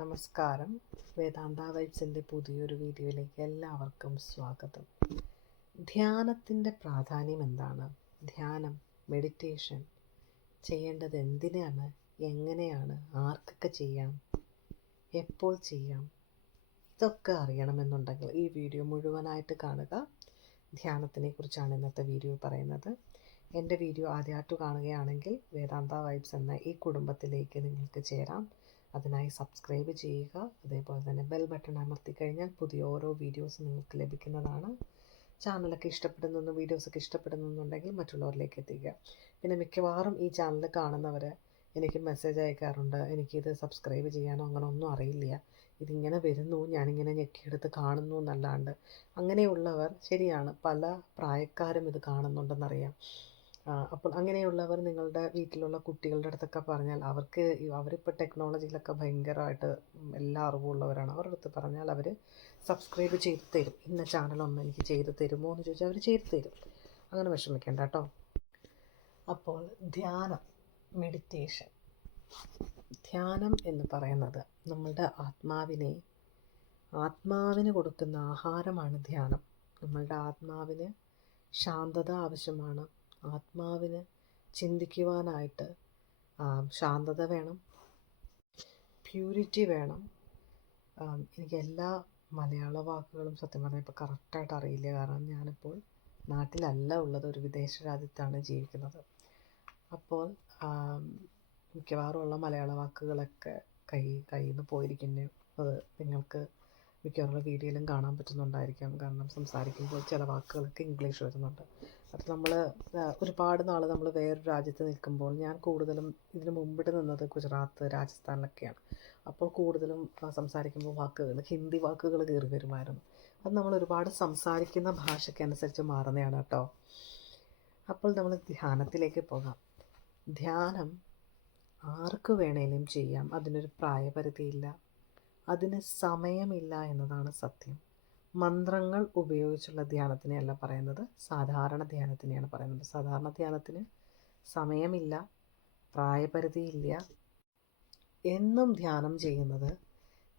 നമസ്കാരം. വേദാന്ത വൈബ്സിന്റെ പുതിയൊരു വീഡിയോയിലേക്ക് എല്ലാവർക്കും സ്വാഗതം. ധ്യാനത്തിന്റെ പ്രാധാന്യം എന്താണ്? ധ്യാനം മെഡിറ്റേഷൻ ചെയ്യേണ്ടത് എന്തിനാണ്? എങ്ങനെയാണ്? ആർക്കൊക്കെ ചെയ്യാം? എപ്പോൾ ചെയ്യാം? ഇതൊക്കെ അറിയണമെന്നുണ്ടെങ്കിൽ ഈ വീഡിയോ മുഴുവനായിട്ട് കാണുക. ധ്യാനത്തിനെ കുറിച്ചാണ് ഇന്നത്തെ വീഡിയോ പറയുന്നത്. എന്റെ വീഡിയോ ആദ്യമായിട്ട് കാണുകയാണെങ്കിൽ വേദാന്ത വൈബ്സ് എന്ന ഈ കുടുംബത്തിലേക്ക് നിങ്ങൾക്ക് ചേരാം. അതിനായി സബ്സ്ക്രൈബ് ചെയ്യുക. അതേപോലെ തന്നെ ബെൽ ബട്ടൺ അമർത്തി കഴിഞ്ഞാൽ പുതിയ ഓരോ വീഡിയോസ് നിങ്ങൾക്ക് ലഭിക്കുന്നതാണ്. ചാനലൊക്കെ ഇഷ്ടപ്പെടുന്നു വീഡിയോസൊക്കെ ഇഷ്ടപ്പെടുന്നുണ്ടെങ്കിൽ മറ്റുള്ളവരിലേക്ക് എത്തിക്കുക. പിന്നെ മിക്കവാറും ഈ ചാനൽ കാണുന്നവർ എനിക്ക് മെസ്സേജ് അയക്കാറുണ്ട്. എനിക്കിത് സബ്സ്ക്രൈബ് ചെയ്യാനോ അങ്ങനെ ഒന്നും അറിയില്ല. ഇതിങ്ങനെ വരുന്നു ഞാനിങ്ങനെ ഞെക്കിയെടുത്ത് കാണുന്നു എന്നല്ലാണ്ട്. അങ്ങനെയുള്ളവർ ശരിയാണ് പല പ്രായക്കാരും ഇത് കാണുന്നുണ്ടെന്നറിയാം. അപ്പോൾ അങ്ങനെയുള്ളവർ നിങ്ങളുടെ വീട്ടിലുള്ള കുട്ടികളുടെ അടുത്തൊക്കെ പറഞ്ഞാൽ അവർക്ക് അവരിപ്പോൾ ടെക്നോളജിയിലൊക്കെ ഭയങ്കരമായിട്ട് എല്ലാ അറിവുള്ളവരാണ് അവരുടെ അടുത്ത് പറഞ്ഞാൽ അവർ സബ്സ്ക്രൈബ് ചെയ്ത് തരും. ഇന്ന ചാനലൊന്ന് എനിക്ക് ചെയ്ത് തരുമോ എന്ന് ചോദിച്ചാൽ അവർ ചെയ്ത് തരും. അങ്ങനെ വിഷമിക്കേണ്ട കേട്ടോ. അപ്പോൾ ധ്യാനം മെഡിറ്റേഷൻ ധ്യാനം എന്ന് പറയുന്നത് നമ്മളുടെ ആത്മാവിനെ ആത്മാവിന് കൊടുക്കുന്ന ആഹാരമാണ് ധ്യാനം. നമ്മളുടെ ആത്മാവിന് ശാന്തത ആവശ്യമാണ്. ആത്മാവിന് ചിന്തിക്കുവാനായിട്ട് ശാന്തത വേണം പ്യൂരിറ്റി വേണം. എനിക്ക് എല്ലാ മലയാള വാക്കുകളും സത്യം പറഞ്ഞാൽ ഇപ്പോൾ കറക്റ്റായിട്ട് അറിയില്ല. കാരണം ഞാനിപ്പോൾ നാട്ടിലല്ല ഉള്ളത് ഒരു വിദേശ രാജ്യത്താണ് ജീവിക്കുന്നത്. അപ്പോൾ മിക്കവാറും ഉള്ള മലയാള വാക്കുകളൊക്കെ കൈ കയ്യിൽ നിന്ന് പോയിരിക്കുന്നത് നിങ്ങൾക്ക് മിക്കവാറും വീഡിയോയിലും കാണാൻ പറ്റുന്നുണ്ടായിരിക്കാം. കാരണം സംസാരിക്കുമ്പോൾ ചില വാക്കുകളൊക്കെ ഇംഗ്ലീഷ് വരുന്നുണ്ട്. അപ്പോൾ നമ്മൾ ഒരുപാട് നാൾ നമ്മൾ വേറൊരു രാജ്യത്ത് നിൽക്കുമ്പോൾ ഞാൻ കൂടുതലും ഇതിന് മുമ്പിട്ട് നിന്നത് ഗുജറാത്ത് രാജസ്ഥാനിലൊക്കെയാണ്. അപ്പോൾ കൂടുതലും സംസാരിക്കുമ്പോൾ വാക്കുകൾ ഹിന്ദി വാക്കുകൾ കയറി വരുമായിരുന്നു. അത് നമ്മൾ ഒരുപാട് സംസാരിക്കുന്ന ഭാഷയ്ക്കനുസരിച്ച് മാറുന്നതാണ് കേട്ടോ. അപ്പോൾ നമ്മൾ ധ്യാനത്തിലേക്ക് പോകാം. ധ്യാനം ആർക്ക് വേണേലും ചെയ്യാം. അതിനൊരു പ്രായപരിധിയില്ല. അതിന് സമയമില്ല എന്നതാണ് സത്യം. മന്ത്രങ്ങൾ ഉപയോഗിച്ചുള്ള ധ്യാനത്തിനെയല്ല പറയുന്നത്. സാധാരണ ധ്യാനത്തിനെയാണ് പറയുന്നത്. സാധാരണ ധ്യാനത്തിന് സമയമില്ല പ്രായപരിധിയില്ല. എന്നും ധ്യാനം ചെയ്യുന്നത്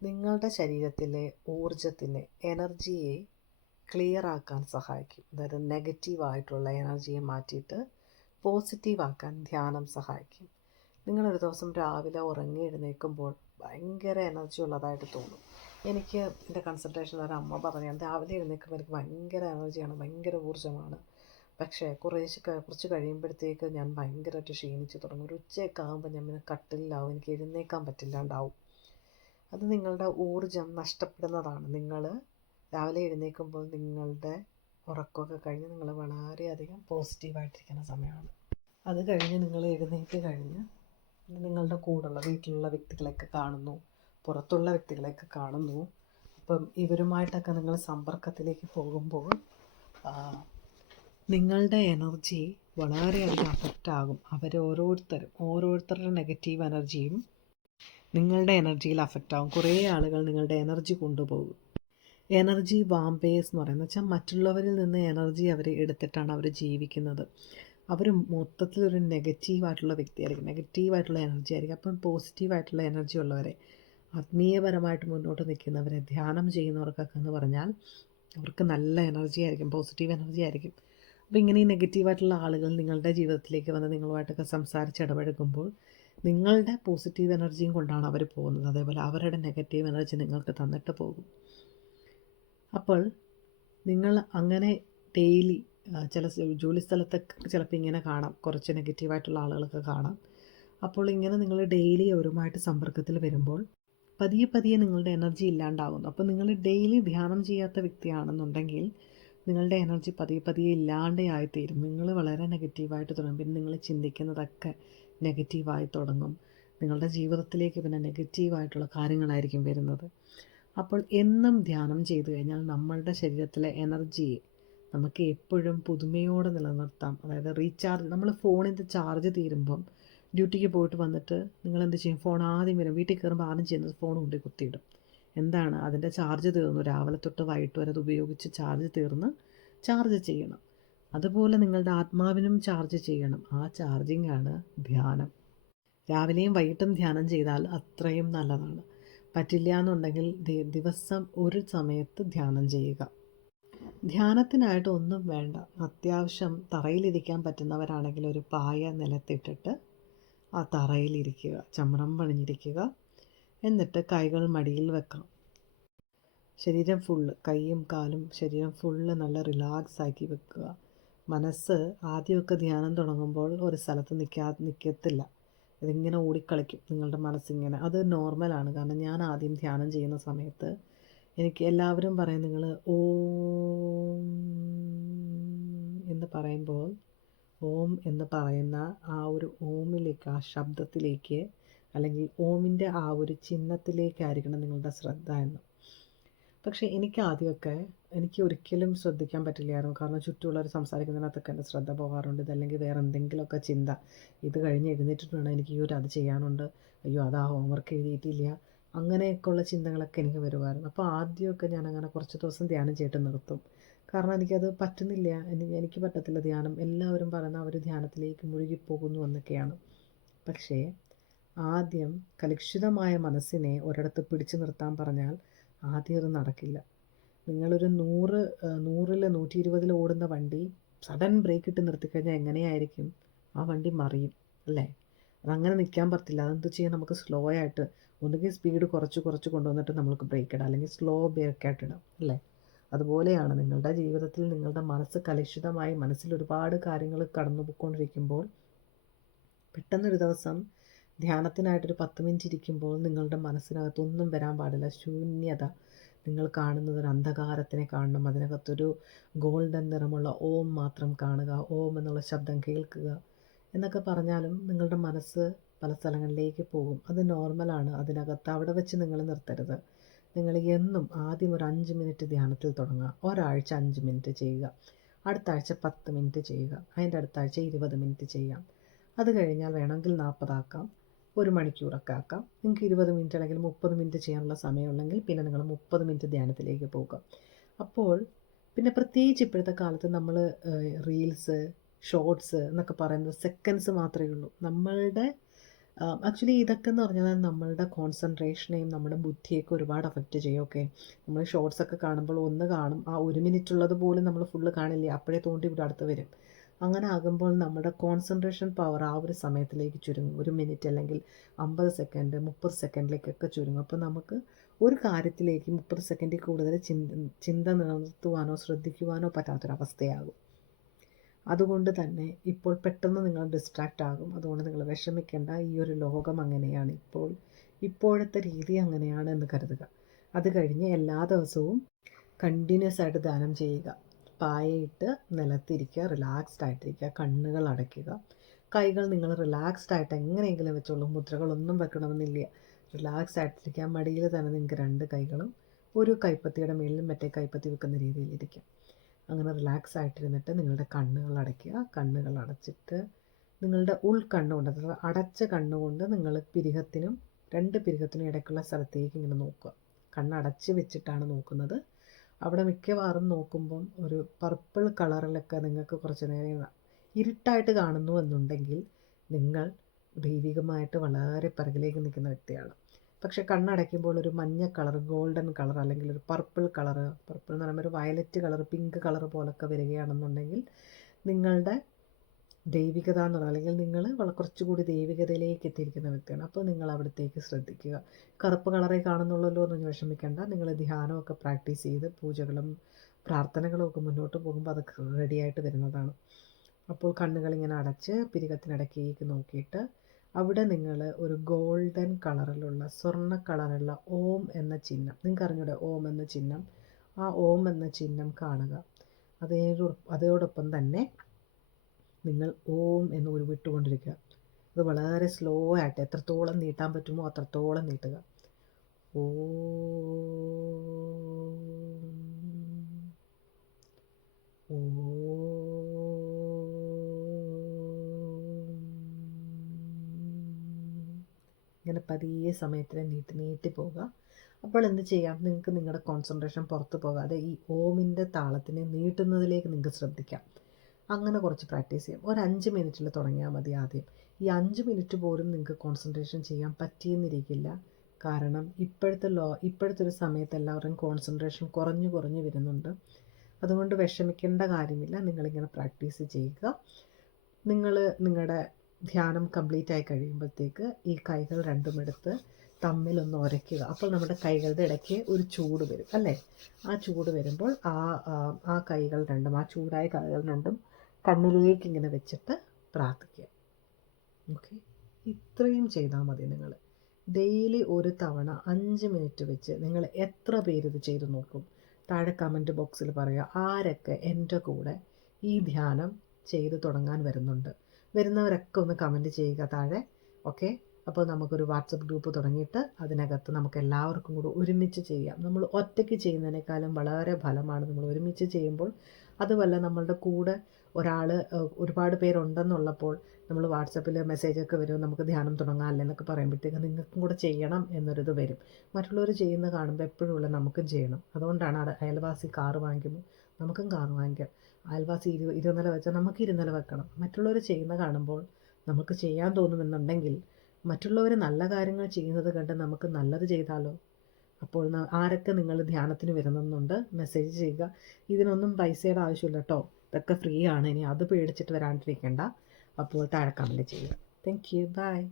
നിങ്ങളുടെ ശരീരത്തിലെ ഊർജത്തിന്റെ എനർജിയെ ക്ലിയർ ആക്കാൻ സഹായിക്കും. അതായത് നെഗറ്റീവായിട്ടുള്ള എനർജിയെ മാറ്റിയിട്ട് പോസിറ്റീവ് ആക്കാൻ ധ്യാനം സഹായിക്കും. നിങ്ങളൊരു ദിവസം രാവിലെ ഉറങ്ങി എഴുന്നേൽക്കുമ്പോൾ ഭയങ്കര എനർജി ഉള്ളതായിട്ട് തോന്നും. എനിക്ക് എന്റെ കൺസൾട്ടേഷൻ ഒരു അമ്മ പറഞ്ഞു രാവിലെ എഴുന്നേൽക്കുമ്പോൾ എനിക്ക് ഭയങ്കര എനർജിയാണ് ഭയങ്കര ഊർജമാണ്. പക്ഷേ കുറേശ്ശെ കുറച്ച് കഴിയുമ്പോഴത്തേക്ക് ഞാൻ ഭയങ്കരമായിട്ട് ക്ഷീണിച്ച് തുടങ്ങും. ഒരു ഉച്ചയൊക്കെ ആകുമ്പോൾ ഞാൻ പിന്നെ കട്ടിലാവും എനിക്ക് എഴുന്നേൽക്കാൻ പറ്റില്ലാണ്ടാവും. അത് നിങ്ങളുടെ ഊർജം നഷ്ടപ്പെടുന്നതാണ്. നിങ്ങൾ രാവിലെ എഴുന്നേൽക്കുമ്പോൾ നിങ്ങളുടെ ഉറക്കമൊക്കെ കഴിഞ്ഞ് നിങ്ങൾ വളരെയധികം പോസിറ്റീവായിട്ടിരിക്കുന്ന സമയമാണ്. അത് കഴിഞ്ഞ് നിങ്ങൾ എഴുന്നേറ്റ് കഴിഞ്ഞ് നിങ്ങളുടെ കൂടെയുള്ള വീട്ടിലുള്ള വ്യക്തികളെയൊക്കെ കാണുന്നു പുറത്തുള്ള വ്യക്തികളെയൊക്കെ കാണുന്നു. അപ്പം ഇവരുമായിട്ടൊക്കെ നിങ്ങൾ സമ്പർക്കത്തിലേക്ക് പോകുമ്പോൾ നിങ്ങളുടെ എനർജി വളരെയധികം അഫക്റ്റ് ആകും. അവർ ഓരോരുത്തരും ഓരോരുത്തരുടെ നെഗറ്റീവ് എനർജിയും നിങ്ങളുടെ എനർജിയിൽ അഫക്റ്റ് ആകും. കുറേ ആളുകൾ നിങ്ങളുടെ എനർജി കൊണ്ടുപോകും. എനർജി വാമ്പേഴ്സ് എന്ന് പറയുന്നത് വെച്ചാൽ മറ്റുള്ളവരിൽ നിന്ന് എനർജി അവർ എടുത്തിട്ടാണ് അവർ ജീവിക്കുന്നത്. അവർ മൊത്തത്തിലൊരു നെഗറ്റീവായിട്ടുള്ള വ്യക്തിയായിരിക്കും. നെഗറ്റീവായിട്ടുള്ള എനർജി ആയിരിക്കും. അപ്പം പോസിറ്റീവായിട്ടുള്ള എനർജി ഉള്ളവരെ ആത്മീയപരമായിട്ട് മുന്നോട്ട് നിൽക്കുന്നവരെ ധ്യാനം ചെയ്യുന്നവർക്കൊക്കെ എന്ന് പറഞ്ഞാൽ അവർക്ക് നല്ല എനർജി ആയിരിക്കും പോസിറ്റീവ് എനർജി ആയിരിക്കും. അപ്പോൾ ഇങ്ങനെ ഈ നെഗറ്റീവായിട്ടുള്ള ആളുകൾ നിങ്ങളുടെ ജീവിതത്തിലേക്ക് വന്ന് നിങ്ങളുമായിട്ടൊക്കെ സംസാരിച്ച് ഇടപഴകുമ്പോൾ നിങ്ങളുടെ പോസിറ്റീവ് എനർജിയും കൊണ്ടാണ് അവർ പോകുന്നത്. അതേപോലെ അവരുടെ നെഗറ്റീവ് എനർജി നിങ്ങൾക്ക് തന്നിട്ട് പോകും. അപ്പോൾ നിങ്ങൾ അങ്ങനെ ഡെയിലി ചില ജോലി സ്ഥലത്തൊക്കെ ചിലപ്പോൾ ഇങ്ങനെ കാണാം. കുറച്ച് നെഗറ്റീവായിട്ടുള്ള ആളുകളൊക്കെ കാണാം. അപ്പോൾ ഇങ്ങനെ നിങ്ങൾ ഡെയിലി അവരുമായിട്ട് സമ്പർക്കത്തിൽ വരുമ്പോൾ പതിയെ പതിയെ നിങ്ങളുടെ എനർജി ഇല്ലാണ്ടാകുന്നു അപ്പോൾ നിങ്ങൾ ഡെയിലി ധ്യാനം ചെയ്യാത്ത വ്യക്തിയാണെന്നുണ്ടെങ്കിൽ നിങ്ങളുടെ എനർജി പതിയെ പതിയെ ഇല്ലാണ്ടേ ആയിത്തീരും. നിങ്ങൾ വളരെ നെഗറ്റീവായിട്ട് തുടങ്ങും. പിന്നെ നിങ്ങൾ ചിന്തിക്കുന്നതൊക്കെ നെഗറ്റീവായി തുടങ്ങും. നിങ്ങളുടെ ജീവിതത്തിലേക്ക് പിന്നെ നെഗറ്റീവായിട്ടുള്ള കാര്യങ്ങളായിരിക്കും വരുന്നത്. അപ്പോൾ എന്നും ധ്യാനം ചെയ്തു കഴിഞ്ഞാൽ നമ്മളുടെ ശരീരത്തിലെ എനർജിയെ നമുക്ക് എപ്പോഴും പുതുമയോടെ നിലനിർത്താം. അതായത് റീചാർജ് നമ്മൾ ഫോണിന്റെ ചാർജ് തീരുമ്പം ഡ്യൂട്ടിക്ക് പോയിട്ട് വന്നിട്ട് നിങ്ങൾ എന്ത് ചെയ്യും? ഫോൺ ആദ്യം വരും. വീട്ടിൽ കയറുമ്പോൾ ആദ്യം ചെയ്യുന്നത് ഫോൺ കൊണ്ട് കുത്തിയിടും. എന്താണ്? അതിന്റെ ചാർജ് തീർന്നു. രാവിലെ തൊട്ട് വൈകിട്ട് വരെ അത് ഉപയോഗിച്ച് ചാർജ് തീർന്ന് ചാർജ് ചെയ്യണം. അതുപോലെ നിങ്ങളുടെ ആത്മാവിനും ചാർജ് ചെയ്യണം. ആ ചാർജിങ് ആണ് ധ്യാനം. രാവിലെയും വൈകിട്ടും ധ്യാനം ചെയ്താൽ അത്രയും നല്ലതാണ്. പറ്റില്ല എന്നുണ്ടെങ്കിൽ ദിവസം ഒരു സമയത്ത് ധ്യാനം ചെയ്യുക. ധ്യാനത്തിനായിട്ട് ഒന്നും വേണ്ട. അത്യാവശ്യം തറയിലിരിക്കാൻ പറ്റുന്നവരാണെങ്കിൽ ഒരു പായ നിലത്തിട്ടിട്ട് ആ തറയിലിരിക്കുക ചമ്രം പണിഞ്ഞിരിക്കുക എന്നിട്ട് കൈകൾ മടിയിൽ വെക്കാം ശരീരം ഫുള്ള് കൈയും കാലും ശരീരം ഫുള്ള് നല്ല റിലാക്സ് ആക്കി വെക്കുക. മനസ്സ് ആദ്യമൊക്കെ ധ്യാനം തുടങ്ങുമ്പോൾ ഒരു സ്ഥലത്ത് നിൽക്കാ നിൽക്കത്തില്ല ഇതിങ്ങനെ ഓടിക്കളിക്കും നിങ്ങളുടെ മനസ്സിങ്ങനെ. അത് നോർമലാണ് കാരണം ഞാൻ ആദ്യം ധ്യാനം ചെയ്യുന്ന സമയത്ത് എനിക്ക് എല്ലാവരും പറയും നിങ്ങൾ ഓം എന്ന് പറയുമ്പോൾ ഓം എന്ന് പറയുന്ന ആ ഒരു ഓമിലേക്ക് ആ ശബ്ദത്തിലേക്ക് അല്ലെങ്കിൽ ഓമിന്റെ ആ ഒരു ചിഹ്നത്തിലേക്കായിരിക്കണം നിങ്ങളുടെ ശ്രദ്ധ എന്ന്. പക്ഷേ എനിക്ക് ആദ്യമൊക്കെ എനിക്ക് ഒരിക്കലും ശ്രദ്ധിക്കാൻ പറ്റില്ലായിരുന്നു. കാരണം ചുറ്റുമുള്ളവർ സംസാരിക്കുന്നതിനകത്തൊക്കെ എന്റെ ശ്രദ്ധ പോകാറുണ്ട്. ഇതല്ലെങ്കിൽ വേറെ എന്തെങ്കിലുമൊക്കെ ചിന്ത. ഇത് കഴിഞ്ഞ് എഴുന്നേറ്റിട്ട് വേണം എനിക്ക് ഈ ഒരു അത് ചെയ്യാനുണ്ട്. അയ്യോ അത് ആ ഹോംവർക്ക് എഴുതിയിട്ടില്ല. അങ്ങനെയൊക്കെയുള്ള ചിന്തകളൊക്കെ എനിക്ക് വരുമായിരുന്നു. അപ്പോൾ ആദ്യമൊക്കെ ഞാൻ അങ്ങനെ കുറച്ച് ദിവസം ധ്യാനം ചെയ്തിട്ട് നിർത്തും. കാരണം എനിക്കത് പറ്റുന്നില്ല. എനിക്ക് എനിക്ക് പറ്റത്തില്ല ധ്യാനം. എല്ലാവരും പറയുന്ന അവർ ധ്യാനത്തിലേക്ക് മുഴുകിപ്പോകുന്നു എന്നൊക്കെയാണ്. പക്ഷേ ആദ്യം കലുഷിതമായ മനസ്സിനെ ഒരിടത്ത് പിടിച്ചു നിർത്താൻ പറഞ്ഞാൽ ആദ്യം അത് നടക്കില്ല. നിങ്ങളൊരു നൂറ് നൂറിൽ നൂറ്റി ഇരുപതിൽ ഓടുന്ന വണ്ടി സഡൻ ബ്രേക്ക് ഇട്ട് നിർത്തിക്കഴിഞ്ഞാൽ എങ്ങനെയായിരിക്കും? ആ വണ്ടി മറിയും അല്ലേ? അതങ്ങനെ നിൽക്കാൻ പറ്റില്ല. അതെന്ത് ചെയ്യാൻ നമുക്ക് സ്ലോ ആയിട്ട് ഒന്നുകിൽ സ്പീഡ് കുറച്ച് കുറച്ച് കൊണ്ടുവന്നിട്ട് നമുക്ക് ബ്രേക്ക് ഇടാം. അല്ലെങ്കിൽ സ്ലോ ബ്രേക്ക് ആയിട്ട് ഇടാം. അല്ലേ? അതുപോലെയാണ് നിങ്ങളുടെ ജീവിതത്തിൽ നിങ്ങളുടെ മനസ്സ് കലുഷിതമായി മനസ്സിൽ ഒരുപാട് കാര്യങ്ങൾ കടന്നു പോയിക്കൊണ്ടിരിക്കുമ്പോൾ പെട്ടെന്നൊരു ദിവസം ധ്യാനത്തിനായിട്ടൊരു പത്ത് മിനിറ്റ് ഇരിക്കുമ്പോൾ നിങ്ങളുടെ മനസ്സിനകത്തൊന്നും വരാൻ പാടില്ല. ശൂന്യത നിങ്ങൾ കാണുന്നത് ഒരു അന്ധകാരത്തിനെ കാണണം. അതിനകത്തൊരു ഗോൾഡൻ നിറമുള്ള ഓം മാത്രം കാണുക. ഓം എന്നുള്ള ശബ്ദം കേൾക്കുക. എന്നൊക്കെ പറഞ്ഞാലും നിങ്ങളുടെ മനസ്സ് പല സ്ഥലങ്ങളിലേക്ക് പോകും. അത് നോർമലാണ്. അതിനകത്ത് അവിടെ വെച്ച് നിങ്ങൾ നിർത്തരുത്. നിങ്ങൾ എന്നും ആദ്യം ഒരു അഞ്ച് മിനിറ്റ് ധ്യാനത്തിൽ തുടങ്ങുക. ഒരാഴ്ച അഞ്ച് മിനിറ്റ് ചെയ്യുക. അടുത്ത ആഴ്ച പത്ത് മിനിറ്റ് ചെയ്യുക. അതിന്റെ അടുത്ത ആഴ്ച ഇരുപത് മിനിറ്റ് ചെയ്യാം. അത് കഴിഞ്ഞാൽ വേണമെങ്കിൽ നാൽപ്പതാക്കാം. ഒരു മണിക്കൂറൊക്കെ ആക്കാം നിങ്ങൾക്ക് ഇരുപത് മിനിറ്റ് അല്ലെങ്കിൽ മുപ്പത് മിനിറ്റ് ചെയ്യാനുള്ള സമയമുണ്ടെങ്കിൽ പിന്നെ നിങ്ങൾ മുപ്പത് മിനിറ്റ് ധ്യാനത്തിലേക്ക് പോകുക. അപ്പോൾ പിന്നെ പ്രത്യേകിച്ച് ഇപ്പോഴത്തെ കാലത്ത് നമ്മൾ റീൽസ് ഷോർട്സ് എന്നൊക്കെ പറയുന്നത് സെക്കൻഡ്സ് മാത്രമേ ഉള്ളൂ. നമ്മളുടെ ആക്ച്വലി ഇതൊക്കെ എന്ന് പറഞ്ഞാൽ നമ്മളുടെ കോൺസെൻട്രേഷനെയും നമ്മുടെ ബുദ്ധിയൊക്കെ ഒരുപാട് അഫക്റ്റ് ചെയ്യും ഓക്കെ നമ്മൾ ഷോർട്സ് ഒക്കെ കാണുമ്പോൾ ഒന്ന് കാണും ആ ഒരു മിനിറ്റ് ഉള്ളത് പോലും നമ്മൾ ഫുള്ള് കാണില്ല അപ്പോഴേ തോണ്ടി ഇവിടെ അടുത്ത് വരും. അങ്ങനെ ആകുമ്പോൾ നമ്മുടെ കോൺസെൻട്രേഷൻ പവർ ആ ഒരു സമയത്തിലേക്ക് ചുരുങ്ങും. ഒരു മിനിറ്റ് അല്ലെങ്കിൽ അമ്പത് സെക്കൻഡ് മുപ്പത് സെക്കൻഡിലേക്കൊക്കെ ചുരുങ്ങും. അപ്പോൾ നമുക്ക് ഒരു കാര്യത്തിലേക്ക് മുപ്പത് സെക്കൻഡിൽ കൂടുതൽ ചിന്ത ചിന്ത നിലനിർത്തുവാനോ ശ്രദ്ധിക്കുവാനോ പറ്റാത്തൊരവസ്ഥയാകും. അതുകൊണ്ട് തന്നെ ഇപ്പോൾ പെട്ടെന്ന് നിങ്ങൾ ഡിസ്ട്രാക്റ്റ് ആകും. അതുകൊണ്ട് നിങ്ങൾ വിഷമിക്കേണ്ട. ഈ ഒരു ലോകം അങ്ങനെയാണ് ഇപ്പോൾ. ഇപ്പോഴത്തെ രീതി അങ്ങനെയാണ് എന്ന് കരുതുക. അത് കഴിഞ്ഞ് എല്ലാ ദിവസവും കണ്ടിന്യൂസ് ആയിട്ട് ദാനം ചെയ്യുക. പായയിട്ട് നിലത്തിരിക്കുക റിലാക്സ്ഡ് ആയിട്ടിരിക്കുക കണ്ണുകൾ അടയ്ക്കുക. കൈകൾ നിങ്ങൾ റിലാക്സ്ഡ് ആയിട്ട് എങ്ങനെയെങ്കിലും വെച്ചോളൂ. മുദ്രകളൊന്നും വെക്കണമെന്നില്ല. റിലാക്സ് ആയിട്ടിരിക്കുക. മടിയിൽ തന്നെ നിങ്ങൾക്ക് രണ്ട് കൈകളും ഒരു കൈപ്പത്തിയുടെ മേലിലും മറ്റേ കൈപ്പത്തി വെക്കുന്ന രീതിയിലിരിക്കും അങ്ങനെ റിലാക്സ് ആയിട്ടിരുന്നിട്ട് നിങ്ങളുടെ കണ്ണുകൾ അടയ്ക്കുക. കണ്ണുകൾ അടച്ചിട്ട് നിങ്ങളുടെ ഉൾ ഉൾക്കണ്ണുകൊണ്ട് അതായത് അടച്ച കണ്ണുകൊണ്ട് നിങ്ങൾ പിരിഹത്തിനും രണ്ട് പിരിഹത്തിനും ഇടയ്ക്കുള്ള സ്ഥലത്തേക്ക് ഇങ്ങനെ നോക്കുക. കണ്ണടച്ച് വെച്ചിട്ടാണ് നോക്കുന്നത്. അവിടെ മിക്കവാറും നോക്കുമ്പം ഒരു പർപ്പിൾ കളറിലൊക്കെ നിങ്ങൾക്ക് കുറച്ച് നേരം ഇരുട്ടായിട്ട് കാണുന്നു എന്നുണ്ടെങ്കിൽ നിങ്ങൾ ദൈവികമായിട്ട് വളരെ പിറകിലേക്ക് നിൽക്കുന്ന വ്യക്തിയാണ്. പക്ഷേ കണ്ണടയ്ക്കുമ്പോൾ ഒരു മഞ്ഞ കളർ ഗോൾഡൻ കളർ അല്ലെങ്കിൽ ഒരു പർപ്പിൾ കളർ പർപ്പിൾ എന്ന് പറയുമ്പോൾ ഒരു വയലറ്റ് കളർ പിങ്ക് കളർ പോലൊക്കെ വരികയാണെന്നുണ്ടെങ്കിൽ നിങ്ങളുടെ ദൈവികത എന്ന് പറയുന്നത് അല്ലെങ്കിൽ നിങ്ങൾ കുറച്ചുകൂടി ദൈവികതയിലേക്ക് എത്തിയിരിക്കുന്ന വ്യക്തിയാണ്. അപ്പോൾ നിങ്ങൾ അവിടത്തേക്ക് ശ്രദ്ധിക്കുക. കറുപ്പ് കളറെ കാണുന്നുള്ളല്ലോ എന്ന് വിഷമിക്കേണ്ട. നിങ്ങൾ ധ്യാനമൊക്കെ പ്രാക്ടീസ് ചെയ്ത് പൂജകളും പ്രാർത്ഥനകളും ഒക്കെ മുന്നോട്ട് പോകുമ്പോൾ അതൊക്കെ റെഡിയായിട്ട് വരുന്നതാണ്. അപ്പോൾ കണ്ണുകൾ ഇങ്ങനെ അടച്ച് പിരികത്തിനിടയ്ക്കേക്ക് നോക്കിയിട്ട് അവിടെ നിങ്ങൾ ഒരു ഗോൾഡൻ കളറിലുള്ള സ്വർണ കളറിലുള്ള ഓം എന്ന ചിഹ്നം നിങ്ങൾക്ക് അറിഞ്ഞൂടെ ഓം എന്ന ചിഹ്നം? ആ ഓം എന്ന ചിഹ്നം കാണുക. അതേതോ അതോടൊപ്പം തന്നെ നിങ്ങൾ ഓം എന്ന് ഉരുവിട്ടുകൊണ്ടിരിക്കുക. അത് വളരെ സ്ലോ ആയിട്ട് എത്രത്തോളം നീട്ടാൻ പറ്റുമോ അത്രത്തോളം നീട്ടുക. ഓ ഓ ഇങ്ങനെ പതിയെ സമയത്തിന് നീട്ടി നീട്ടി പോകുക അപ്പോൾ എന്ത് ചെയ്യാം? നിങ്ങൾക്ക് നിങ്ങളുടെ കോൺസെൻട്രേഷൻ പുറത്ത് പോകാതെ ഈ ഓമിന്റെ താളത്തിനെ നീട്ടുന്നതിലേക്ക് നിങ്ങൾക്ക് ശ്രദ്ധിക്കാം. അങ്ങനെ കുറച്ച് പ്രാക്ടീസ് ചെയ്യാം. ഒരു അഞ്ച് മിനിറ്റിൽ തുടങ്ങിയാൽ മതി ആദ്യം. ഈ അഞ്ച് മിനിറ്റ് പോലും നിങ്ങൾക്ക് കോൺസെൻട്രേഷൻ ചെയ്യാൻ പറ്റിയെന്നിരിക്കില്ല കാരണം ഇപ്പോഴത്തെ ലോ ഇപ്പോഴത്തെ ഒരു സമയത്ത് എല്ലാവരും കോൺസെൻട്രേഷൻ കുറഞ്ഞു കുറഞ്ഞു വരുന്നുണ്ട്. അതുകൊണ്ട് വിഷമിക്കേണ്ട കാര്യമില്ല. നിങ്ങളിങ്ങനെ പ്രാക്ടീസ് ചെയ്യുക. നിങ്ങൾ നിങ്ങളുടെ ധ്യാനം കംപ്ലീറ്റ് ആയി കഴിയുമ്പോഴത്തേക്ക് ഈ കൈകൾ രണ്ടും എടുത്ത് തമ്മിലൊന്ന് ഉരയ്ക്കുക അപ്പോൾ നമ്മുടെ കൈകളുടെ ഇടയ്ക്ക് ഒരു ചൂട് വരും അല്ലേ? ആ ചൂട് വരുമ്പോൾ ആ ആ, കൈകൾ രണ്ടും ആ ചൂടായ കൈകൾ രണ്ടും കണ്ണിലേക്ക് ഇങ്ങനെ വെച്ചിട്ട് പ്രാർത്ഥിക്കുക. ഓക്കെ? ഇത്രയും ചെയ്താൽ മതി നിങ്ങൾ. ഡെയിലി ഒരു തവണ അഞ്ച് മിനിറ്റ് വെച്ച് നിങ്ങൾ എത്ര പേര് ഇത് ചെയ്തു നോക്കും? താഴെ കമന്റ് ബോക്സിൽ പറയുക ആരൊക്കെ എന്റെ കൂടെ ഈ ധ്യാനം ചെയ്തു തുടങ്ങാൻ വരുന്നുണ്ട്? വരുന്നവരൊക്കെ ഒന്ന് കമന്റ് ചെയ്യുക താഴെ. ഓക്കെ അപ്പോൾ നമുക്കൊരു വാട്സപ്പ് ഗ്രൂപ്പ് തുടങ്ങിയിട്ട് അതിനകത്ത് നമുക്ക് എല്ലാവർക്കും കൂടി ഒരുമിച്ച് ചെയ്യാം. നമ്മൾ ഒറ്റയ്ക്ക് ചെയ്യുന്നതിനേക്കാളും വളരെ ഫലമാണ് നമ്മൾ ഒരുമിച്ച് ചെയ്യുമ്പോൾ. അതുമല്ല നമ്മളുടെ കൂടെ ഒരാൾ ഒരുപാട് പേരുണ്ടെന്നുള്ളപ്പോൾ നമ്മൾ വാട്സപ്പിൽ മെസ്സേജൊക്കെ വരും. നമുക്ക് ധ്യാനം തുടങ്ങാമല്ലേ എന്നൊക്കെ പറയുമ്പോഴത്തേക്ക് നിങ്ങൾക്കും കൂടെ ചെയ്യണം എന്നൊരിത് വരും. മറ്റുള്ളവർ ചെയ്യുന്ന കാണുമ്പോൾ എപ്പോഴും ഉള്ള നമുക്കും ചെയ്യണം. അതുകൊണ്ടാണ് അയൽവാസി കാറ് വാങ്ങിക്കുമ്പോൾ നമുക്കും കാറ് വാങ്ങിക്കാം. അയൽവാസി ഇരു ഇരുനില വെച്ചാൽ നമുക്ക് ഇരുനില വെക്കണം. മറ്റുള്ളവർ ചെയ്യുന്ന കാണുമ്പോൾ നമുക്ക് ചെയ്യാൻ തോന്നുമെന്നുണ്ടെങ്കിൽ മറ്റുള്ളവർ നല്ല കാര്യങ്ങൾ ചെയ്യുന്നത് കണ്ട് നമുക്ക് നല്ലത് ചെയ്താലോ? അപ്പോൾ ആരൊക്കെ നിങ്ങൾ ധ്യാനത്തിന് വരുന്നുണ്ട് മെസ്സേജ് ചെയ്യുക. ഇതിനൊന്നും പൈസയുടെ ആവശ്യമില്ല കേട്ടോ ഇതൊക്കെ ഫ്രീ ആണ്. ഇനി അത് പേടിച്ചിട്ട് വരാണ്ടിരിക്കേണ്ട. അപ്പോൾ താഴെ കമന്റ് ചെയ്യുക. Thank you by